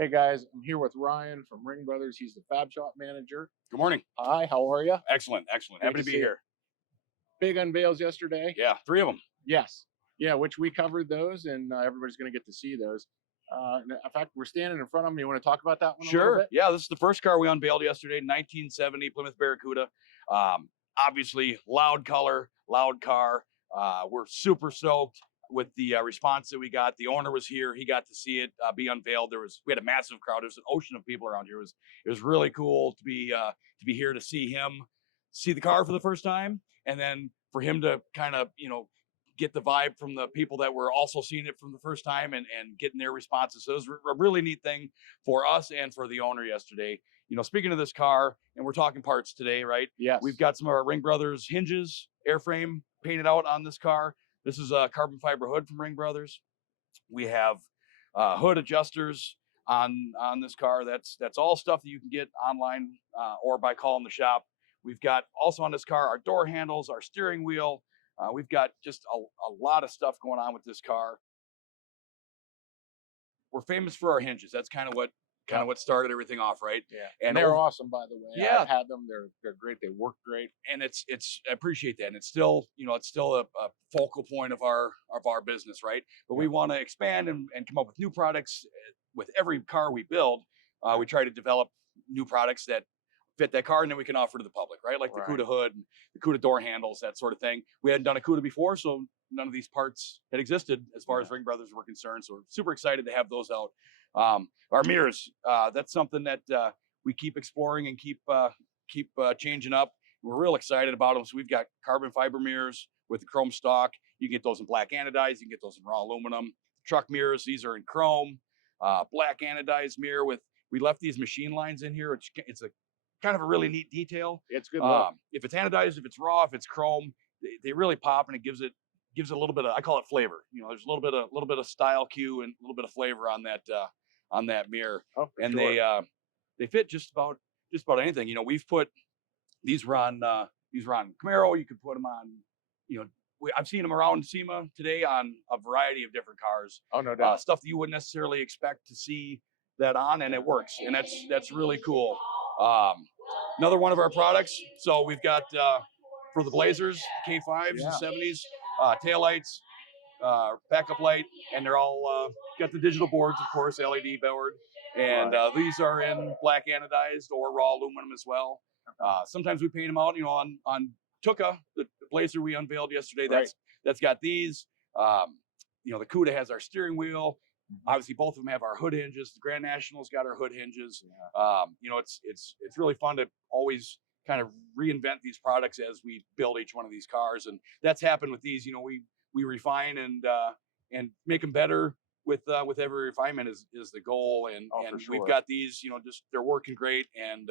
Hey guys, I'm here with Ryan from Ringbrothers. He's the Fab Shop Manager. Good morning. Hi, how are you? Excellent, excellent. Happy to be here. Big unveils yesterday. Yeah, 3 of them. Yes. Yeah, which we covered those, and everybody's going to get to see those. In fact, we're standing in front of them. You want to talk about that one a little Sure. bit? Yeah, this is the first car we unveiled yesterday, 1970 Plymouth Barracuda. Obviously, loud color, loud car. We're super stoked with the response that we got. The owner was here. He got to see it be unveiled. We had a massive crowd. There's an ocean of people around here. It was really cool to be here to see him see the car for the first time, and then for him to kind of get the vibe from the people that were also seeing it from the first time and getting their responses. So it was a really neat thing for us and for the owner yesterday. Speaking of this car, and we're talking parts today, right? Yes. We've got some of our Ringbrothers hinges, airframe painted out on this car. This is a carbon fiber hood from Ringbrothers. We have hood adjusters on this car. That's all stuff that you can get online or by calling the shop. We've got also on this car our door handles, our steering wheel. We've got just a lot of stuff going on with this car. We're famous for our hinges. That's kind of what started everything off, right? Yeah, and they're awesome, by the way. Yeah, I've had them. They're great. They work great, and it's I appreciate that. And it's still a focal point of our business, right? But we want to expand and come up with new products with every car we build. We try to develop new products that fit that car, and then we can offer to the public, right? Like the Cuda hood, the Cuda door handles, that sort of thing. We hadn't done a Cuda before, so none of these parts had existed as far as Ringbrothers were concerned. So we're super excited to have those out. Our mirrors, that's something that we keep exploring and keep changing up. We're real excited about them. So we've got carbon fiber mirrors with the chrome stock. You can get those in black anodized. You can get those in raw aluminum. Truck mirrors, these are in chrome. Black anodized mirror we left these machine lines in here. It's a kind of a really neat detail. It's good look. If it's anodized, if it's raw, if it's chrome, they really pop, and it gives it a little bit of, I call it flavor. There's a little bit of style cue and a little bit of flavor on that mirror. Oh, and sure. they fit just about anything. We've put these are on Camaro. You could put them on, I've seen them around SEMA today on a variety of different cars. Oh, no doubt. Stuff that you wouldn't necessarily expect to see that on, and it works, and that's really cool. Another one of our products. So we've got for the Blazers, K5s and 70s, taillights, backup light, and they're all got the digital boards, of course, LED powered. And these are in black anodized or raw aluminum as well. Sometimes we paint them out, on Tuka, the Blazer we unveiled yesterday. That's got these. The Cuda has our steering wheel. Obviously, both of them have our hood hinges. The Grand National's got our hood hinges. It's really fun to always kind of reinvent these products as we build each one of these cars, and that's happened with these. We refine and make them better with every refinement is the goal. And sure. We've got these, just they're working great, and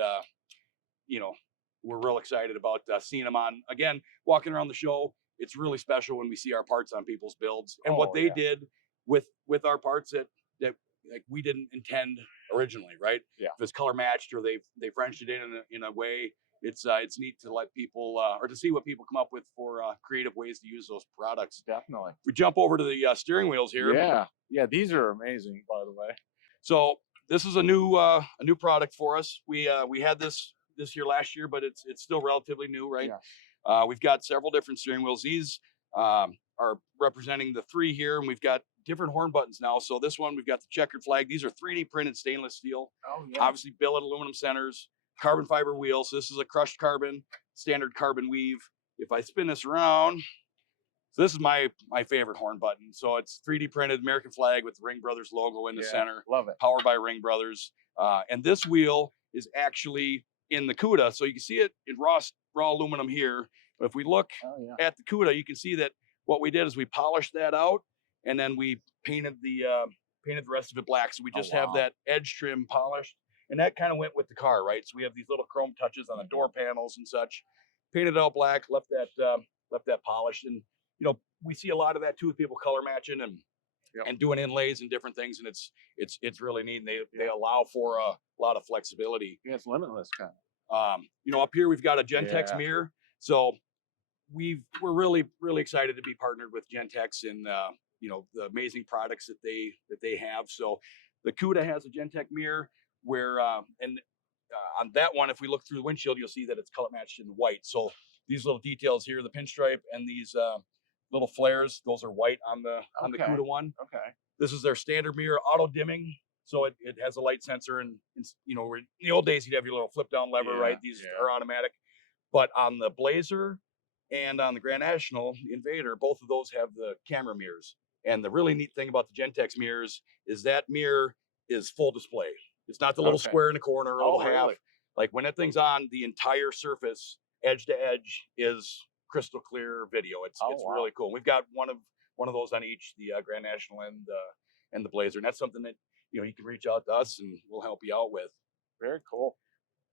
we're real excited about seeing them on again, walking around the show. It's really special when we see our parts on people's builds and what they did with our parts that like we didn't intend originally, right? Yeah. If it's color matched or they Frenched it in a way, it's neat to let people or to see what people come up with for creative ways to use those products. Definitely. We jump over to the steering wheels here. Yeah, these are amazing, by the way. So this is a new product for us. We had this year last year, but it's still relatively new, right? Yeah. We've got several different steering wheels. These are representing the 3 here, and we've got different horn buttons now. So this one, we've got the checkered flag. These are 3D printed stainless steel. Oh, yeah. Obviously billet aluminum centers, carbon fiber wheels. So this is a crushed carbon, standard carbon weave. If I spin this around, so this is my favorite horn button. So it's 3D printed American flag with the Ringbrothers logo in the center. Love it. Powered by Ringbrothers. And this wheel is actually in the Cuda. So you can see it in raw aluminum here. But if we look at the Cuda, you can see that what we did is we polished that out, and then we painted the rest of it black. So we just have that edge trim polished, and that kind of went with the car, right? So we have these little chrome touches on the door panels and such. Painted out black, left that polished, and we see a lot of that too with people color matching and doing inlays and different things, and it's really neat. And they allow for a lot of flexibility. Yeah, it's limitless kind of. Up here we've got a Gentex mirror, so we're really excited to be partnered with Gentex and the amazing products that they have. So The Cuda has a Gentex mirror where, on that one, if we look through the windshield, you'll see that it's color matched in white. So these little details here, the pinstripe and these little flares, those are white on the Cuda one. Okay. This is their standard mirror, auto dimming. So it has a light sensor, and you know, in the old days you'd have your little flip down lever, right? These are automatic. But on the Blazer and on the Grand National, the INVADR, both of those have the camera mirrors. And the really neat thing about the Gentex mirrors is that mirror is full display. It's not the little square in the corner or little half. Like when that thing's on, the entire surface, edge to edge, is crystal clear video. It's really cool. We've got one of those on each, the Grand National and the Blazer. And that's something that, you know, you can reach out to us and we'll help you out with. Very cool.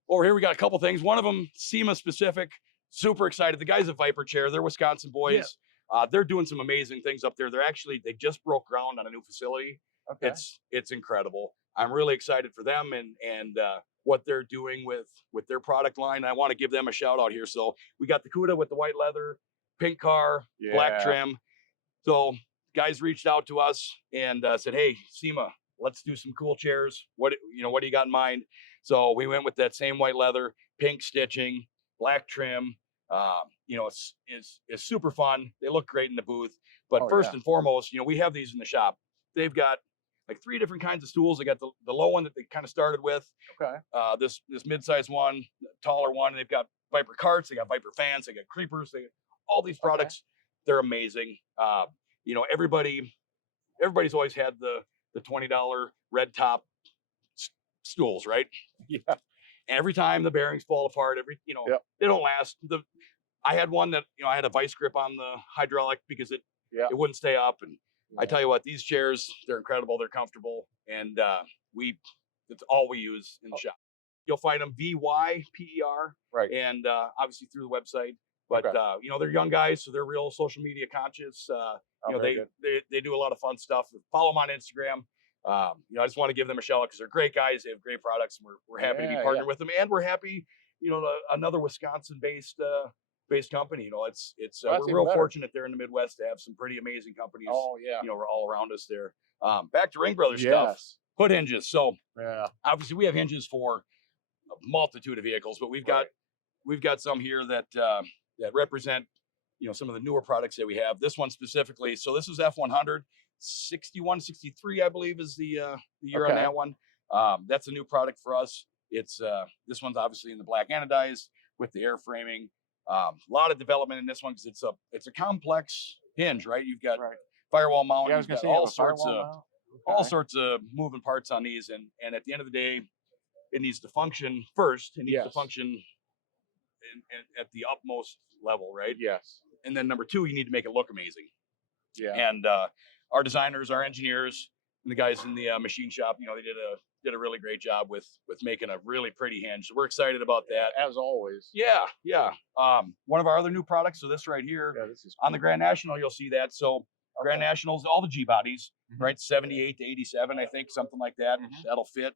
Over here we got a couple things. One of them, SEMA specific. Super excited. The guys at Vyper Chair, they're Wisconsin boys. Yeah. They're doing some amazing things up there. They just broke ground on a new facility. Okay. It's incredible. I'm really excited for them and what they're doing with their product line. I want to give them a shout out here. So we got the Cuda with the white leather, pink car, black trim. So guys reached out to us and said, "Hey, SEMA, let's do some cool chairs. What do you got in mind?" So we went with that same white leather, pink stitching, black trim. You know, it's super fun. They look great in the booth. But first and foremost, you know, we have these in the shop. They've got like 3 different kinds of stools. They got the low one that they kind of started with. Okay. This mid-size one, taller one. They've got Vyper carts. They got Vyper fans. They got creepers. They got all these products. They're amazing. You know, everybody's always had the $20 red top stools, right? Yeah. Every time the bearings fall apart, they don't last. I had one that, you know, I had a vice grip on the hydraulic because it wouldn't stay up. And I tell you what, these chairs, they're incredible. They're comfortable. And that's all we use in the shop. You'll find them VYPER, right? And obviously through the website. But you know, they're young guys, so they're real social media conscious. You know, they do a lot of fun stuff. Follow them on Instagram. You know, I just want to give them a shout out because they're great guys. They have great products, and we're happy to be partnered with them. And we're happy, you know, another Wisconsin-based company. You know, we're real fortunate there in the Midwest to have some pretty amazing companies. You know, we're all around us there. Back to Ringbrothers stuff. Hood hinges. So obviously we have hinges for a multitude of vehicles, but we've got some here that represent, you know, some of the newer products that we have. This one specifically. So this is F100. 61, 63, I believe is the year on that one. That's a new product for us. It's this one's obviously in the black anodized with the air framing. A lot of development in this one because it's a complex hinge, right? You've got firewall mount. You've got all sorts of moving parts on these, and at the end of the day, it needs to function first. It needs to function at the utmost level, right? Yes. And then number 2, you need to make it look amazing. Yeah. And our designers, our engineers, and the guys in the machine shop, you know, they did a really great job with making a really pretty hinge. So we're excited about that. As always. Yeah. One of our other new products. So this right here, this is cool. On the Grand National, you'll see that. So Grand Nationals, all the G bodies, right? 78 to 87, I think, something like that. That'll fit.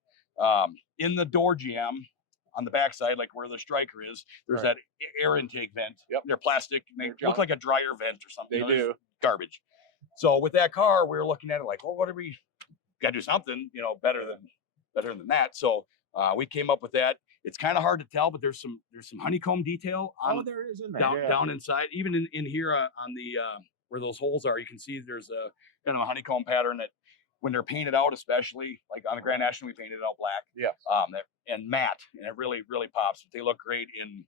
In the door jam on the backside, like where the striker is, there's that air intake vent. Yep. They're plastic. And they look like a dryer vent or something. They do. Garbage. So with that car, we were looking at it like, well, what do we got to do something, you know, better than that. So we came up with that. It's kind of hard to tell, but there's some honeycomb detail on there is in there. Down inside, even in here on the where those holes are, you can see there's a kind of a honeycomb pattern that when they're painted out, especially like on the Grand National, we painted it out black. Yes. And matte, and it really pops. But they look great in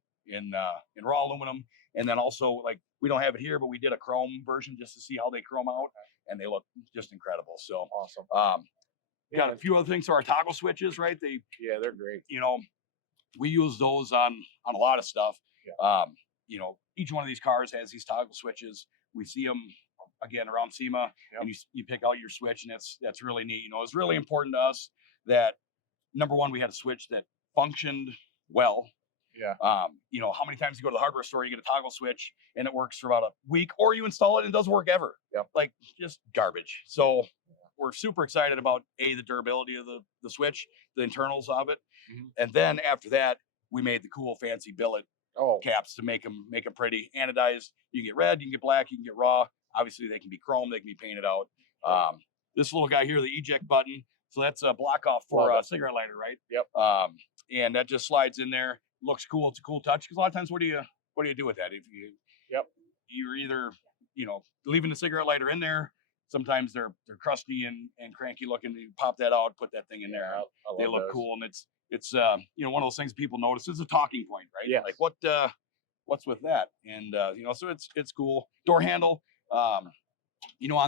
raw aluminum. And then also, like, we don't have it here, but we did a chrome version just to see how they chrome out, and they look just incredible. So awesome. Got a few other things. So our toggle switches, right? They're great. You know, we use those on a lot of stuff. Yeah. You know, each one of these cars has these toggle switches. We see them again around SEMA, and you pick out your switch, and that's really neat. You know, it's really important to us that number one, we had a switch that functioned well. Yeah. You know, how many times you go to the hardware store, you get a toggle switch and it works for about a week, or you install it and it doesn't work ever. Yep. Like just garbage. So we're super excited about the durability of the switch, the internals of it. And then after that, we made the cool fancy billet caps to make them pretty anodized. You can get red, you can get black, you can get raw. Obviously they can be chrome, they can be painted out. this little guy here, the eject button. So that's a block off for a cigarette lighter, right? Yep. And that just slides in there. Looks cool. It's a cool touch. Because a lot of times, what do you do with that? If you're either leaving the cigarette lighter in there. Sometimes they're crusty and cranky looking. You pop that out, put that thing in there. They look cool, and it's one of those things people notice. It's a talking point, right? Yeah. Like what's with that? And so it's cool. Door handle. On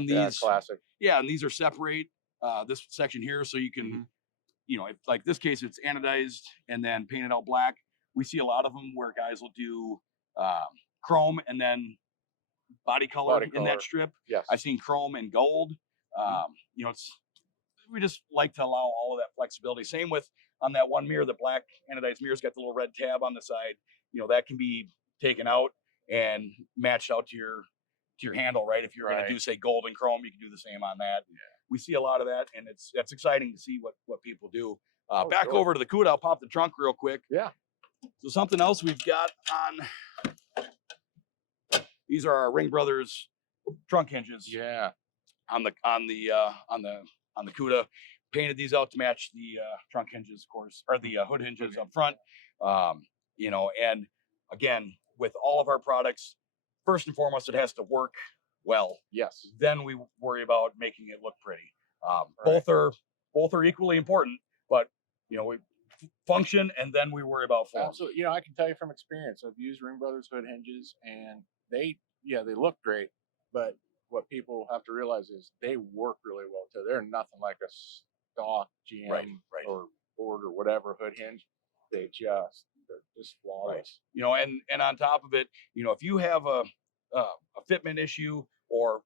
these classic. Yeah, and these are separate. This section here, so you can, if, like this case, it's anodized and then painted out black. We see a lot of them where guys will do chrome and then body color in that strip. Yes. I've seen chrome and gold. We just like to allow all of that flexibility. Same with on that one mirror, the black anodized mirror's got the little red tab on the side. That can be taken out and matched out to your handle, right? If you're going to do, say, gold and chrome, you can do the same on that. Yeah. We see a lot of that, and that's exciting to see what people do. Back over to the Cuda, I'll pop the trunk real quick. Yeah. So something else we've got on, these are our Ringbrothers trunk hinges. Yeah. On the Cuda, painted these out to match the trunk hinges, of course, or the hood hinges up front. And again, with all of our products, first and foremost, it has to work well. Yes. Then we worry about making it look pretty. Both are equally important, but we function and then we worry about form. Absolutely. I can tell you from experience, I've used Ringbrothers hood hinges and they look great, but what people have to realize is they work really well too. They're nothing like a stock GM or Ford or whatever hood hinge. They're just flawless. And on top of it, if you have a fitment issue or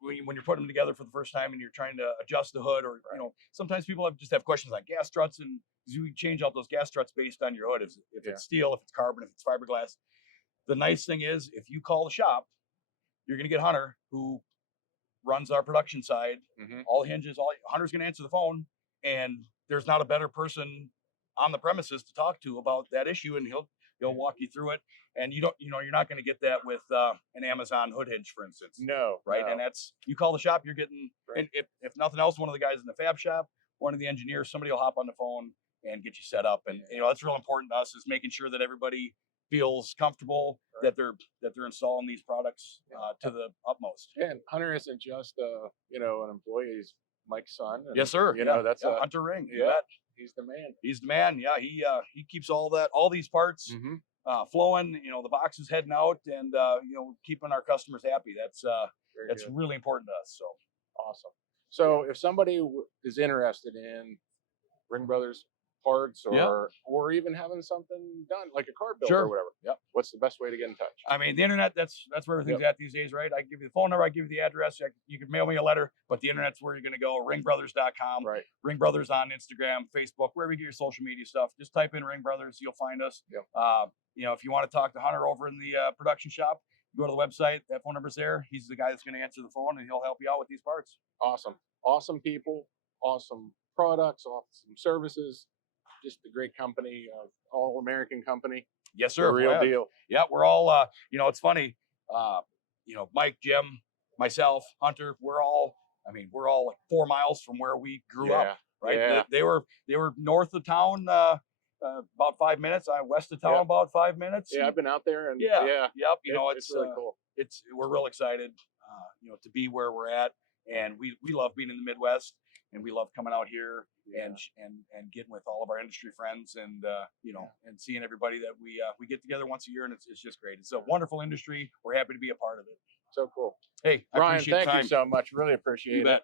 when you're putting them together for the first time and you're trying to adjust the hood, or sometimes people just have questions like gas struts, and you change out those gas struts based on your hood, if it's steel, if it's carbon, if it's fiberglass. The nice thing is, if you call the shop, you're going to get Hunter, who runs our production side, all hinges. Hunter's going to answer the phone, and there's not a better person on the premises to talk to about that issue, and he'll walk you through it. And you're not going to get that with an Amazon hood hinge, for instance. No, right? No. And that's, you call the shop, you're getting, and if nothing else, one of the guys in the fab shop, one of the engineers, somebody will hop on the phone and get you set up. And that's real important to us, is making sure that everybody feels comfortable that they're installing these products to the utmost. Yeah, and Hunter isn't just an employee. He's Mike's son. And, yes, sir. That's Hunter Ring. Yeah, he's the man. He's the man. Yeah, he keeps all these parts flowing. The boxes heading out, and keeping our customers happy. That's really important to us. So awesome. So if somebody is interested in Ringbrothers parts or even having something done like a car build or whatever, what's the best way to get in touch? I mean, the internet, that's where everything's at these days, right? I give you the phone number, I give you the address, you can mail me a letter, but the internet's where you're going to go. Ringbrothers.com, Ringbrothers on Instagram, Facebook, wherever you get your social media stuff. Just type in Ringbrothers, you'll find us. If you want to talk to Hunter over in the production shop, you go to the website, that phone number's there. He's the guy that's going to answer the phone, and he'll help you out with these parts. Awesome people, awesome products, awesome services. Just a great company, all American company. Yes, sir. The real deal. Yeah, we're all. It's funny. Mike, Jim, myself, Hunter. We're all like 4 miles from where we grew up. Right. Yeah. They were north of town, about 5 minutes. West of town, about 5 minutes. Yeah, I've been out there, and Yep. It's really cool. We're real excited, to be where we're at, and we love being in the Midwest. And we love coming out here and getting with all of our industry friends, and and seeing everybody that we get together once a year, and it's just great. It's a wonderful industry. We're happy to be a part of it. So cool. Hey, Ryan, thank you so much. Really appreciate it. Bet.